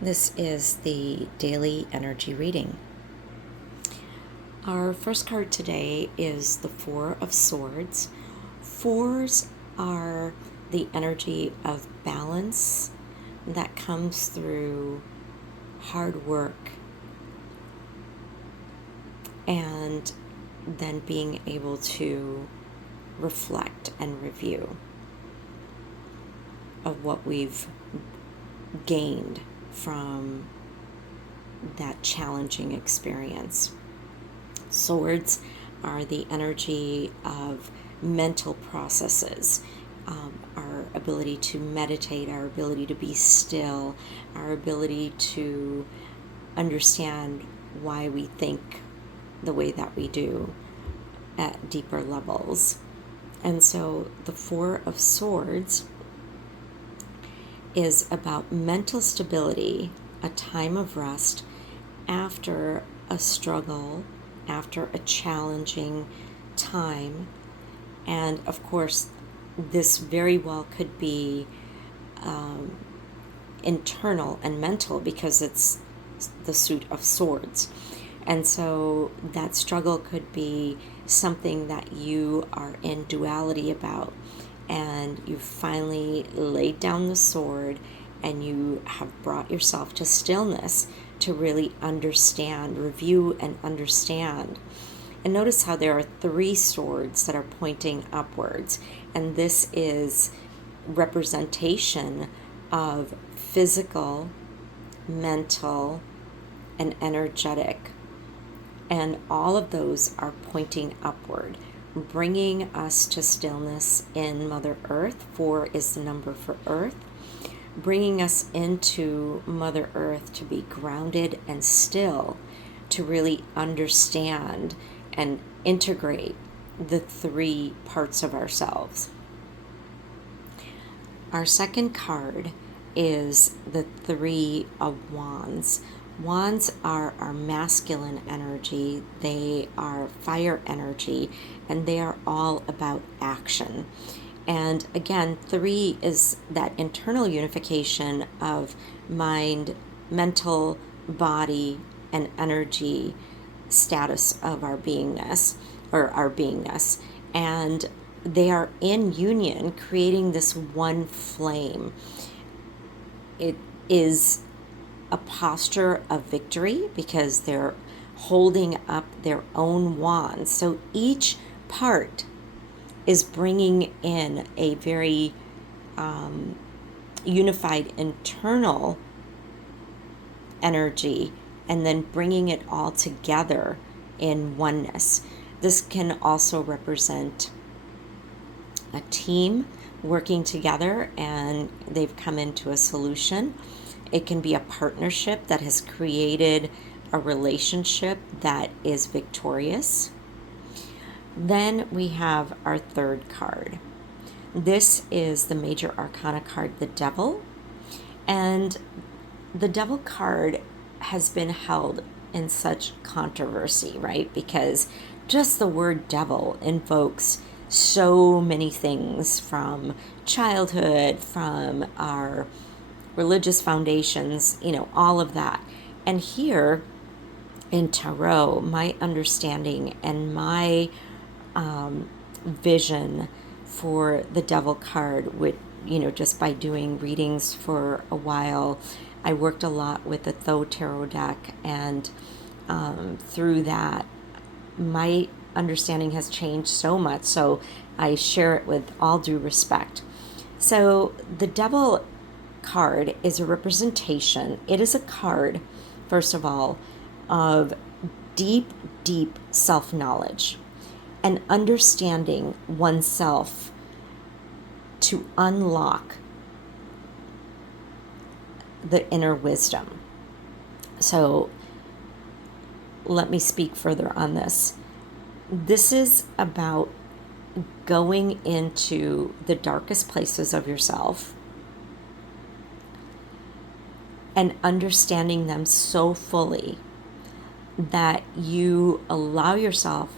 This is the daily energy reading. Our first card today is the Four of Swords. Fours are the energy of balance that comes through hard work and then being able to reflect and review of what we've gained from that challenging experience. Swords are the energy of mental processes, our ability to meditate, our ability to be still, our ability to understand why we think the way that we do at deeper levels. And so the Four of Swords is about mental stability, a time of rest after a struggle, after a challenging time. And of course, this very well could be internal and mental because it's the suit of swords. And so that struggle could be something that you are in duality about, and you've finally laid down the sword and you have brought yourself to stillness to really understand, review, and understand. And notice how there are three swords that are pointing upwards, and this is representation of physical, mental, and energetic. And all of those are pointing upward, bringing us to stillness in Mother Earth. 4 is the number for Earth. Bringing us into Mother Earth to be grounded and still, to really understand and integrate the three parts of ourselves. Our second card is the Three of Wands. Wands are our masculine energy, they are fire energy, and they are all about action. And again, 3 is that internal unification of mind, mental, body, and energy status of our beingness, or our beingness. And they are in union, creating this one flame. It is a posture of victory because they're holding up their own wands. So each part is bringing in a very unified internal energy and then bringing it all together in oneness. This can also represent a team working together and they've come into a solution. It can be a partnership that has created a relationship that is victorious. Then we have our third card. This is the major arcana card, the Devil. And the Devil card has been held in such controversy, right? Because just the word devil invokes so many things from childhood, from our religious foundations, all of that. And here in Tarot, my understanding and my vision for the Devil card would, just by doing readings for a while, I worked a lot with the Thoth Tarot deck, and through that, my understanding has changed so much, so I share it with all due respect. So the Devil card is a representation. It is a card, first of all, of deep, deep self-knowledge and understanding oneself to unlock the inner wisdom. So let me speak further on this. This is about going into the darkest places of yourself and understanding them so fully that you allow yourself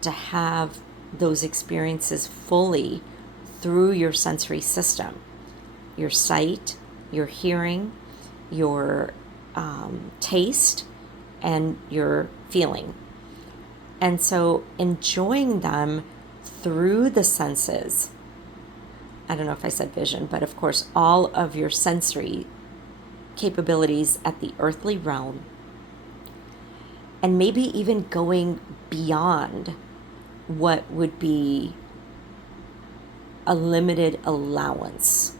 to have those experiences fully through your sensory system, your sight, your hearing, your taste, and your feeling. And so enjoying them through the senses. I don't know if I said vision, but of course, all of your sensory capabilities at the earthly realm, and maybe even going beyond what would be a limited allowance.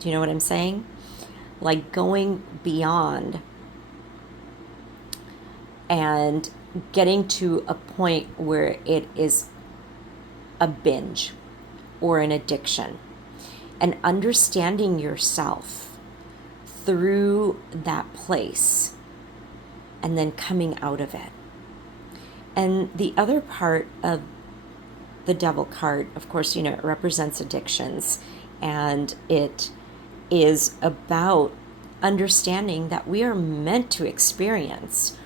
Do you know what I'm saying? Like going beyond and getting to a point where it is a binge or an addiction, and understanding yourself through that place and then coming out of it. And the other part of the devil card, of course, it represents addictions, and it is about understanding that we are meant to experience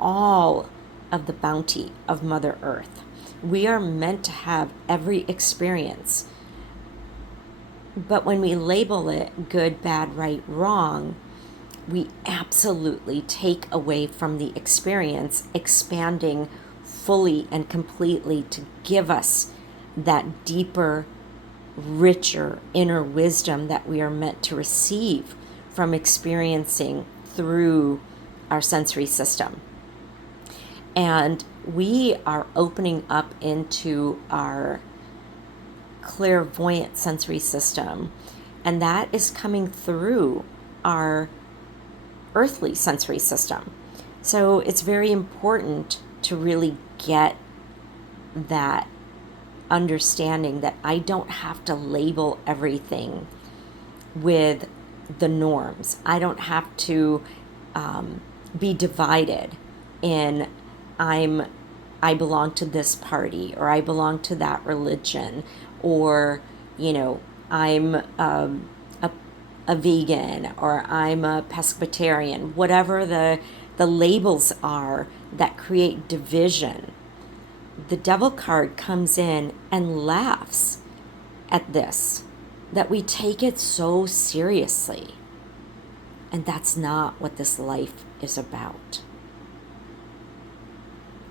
all of the bounty of Mother Earth. We are meant to have every experience. But when we label it good, bad, right, wrong, we absolutely take away from the experience, expanding fully and completely to give us that deeper, richer inner wisdom that we are meant to receive from experiencing through our sensory system. And we are opening up into our clairvoyant sensory system, and that is coming through our earthly sensory system. So it's very important to really get that understanding that I don't have to label everything with the norms. I don't have to be divided in I belong to this party, or I belong to that religion, or I'm a vegan, or I'm a pescatarian. Whatever the labels are that create division, the devil card comes in and laughs at this, that we take it so seriously. And that's not what this life is about.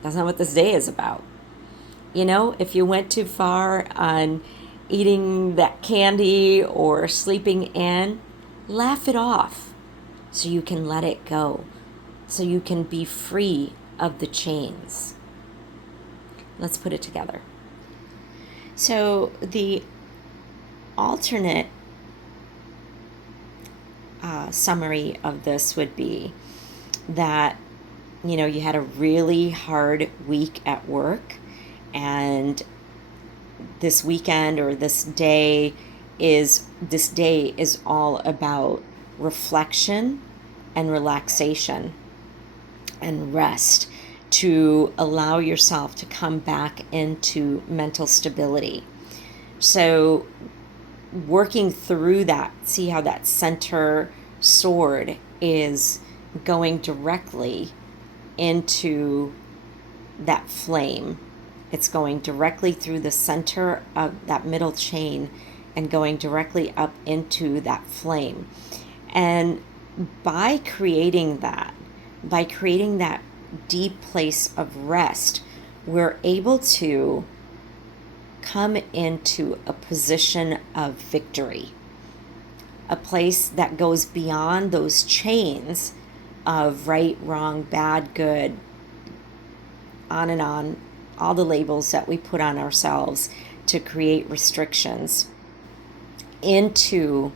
That's not what this day is about. If you went too far on eating that candy or sleeping in, laugh it off so you can let it go, so you can be free of the chains. Let's put it together. So the alternate summary of this would be that you had a really hard week at work, and this weekend or this day is all about reflection and relaxation and rest, to allow yourself to come back into mental stability. So working through that, see how that center sword is going directly into that flame. It's going directly through the center of that middle chain and going directly up into that flame. And by creating that deep place of rest, we're able to come into a position of victory, a place that goes beyond those chains of right, wrong, bad, good, on and on, all the labels that we put on ourselves to create restrictions, into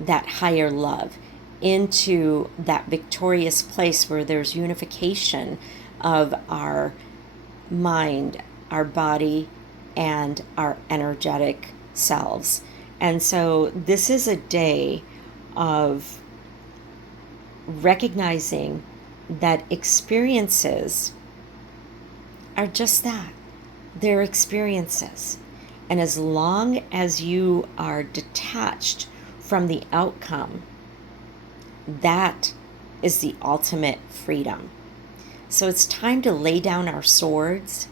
that higher love, into that victorious place where there's unification of our mind, our body, and our energetic selves. And so this is a day of recognizing that experiences are just that. They're experiences. And as long as you are detached from the outcome, that is the ultimate freedom. So it's time to lay down our swords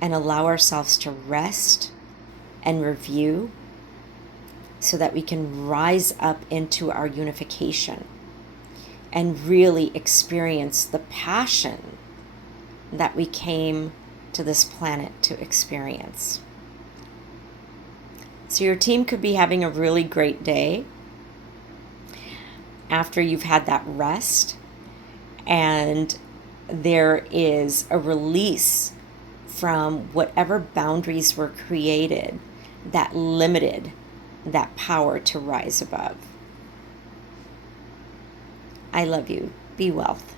and allow ourselves to rest and review, so that we can rise up into our unification, and really experience the passion that we came to this planet to experience. So your team could be having a really great day after you've had that rest, and there is a release from whatever boundaries were created that limited that power to rise above. I love you. Be wealth.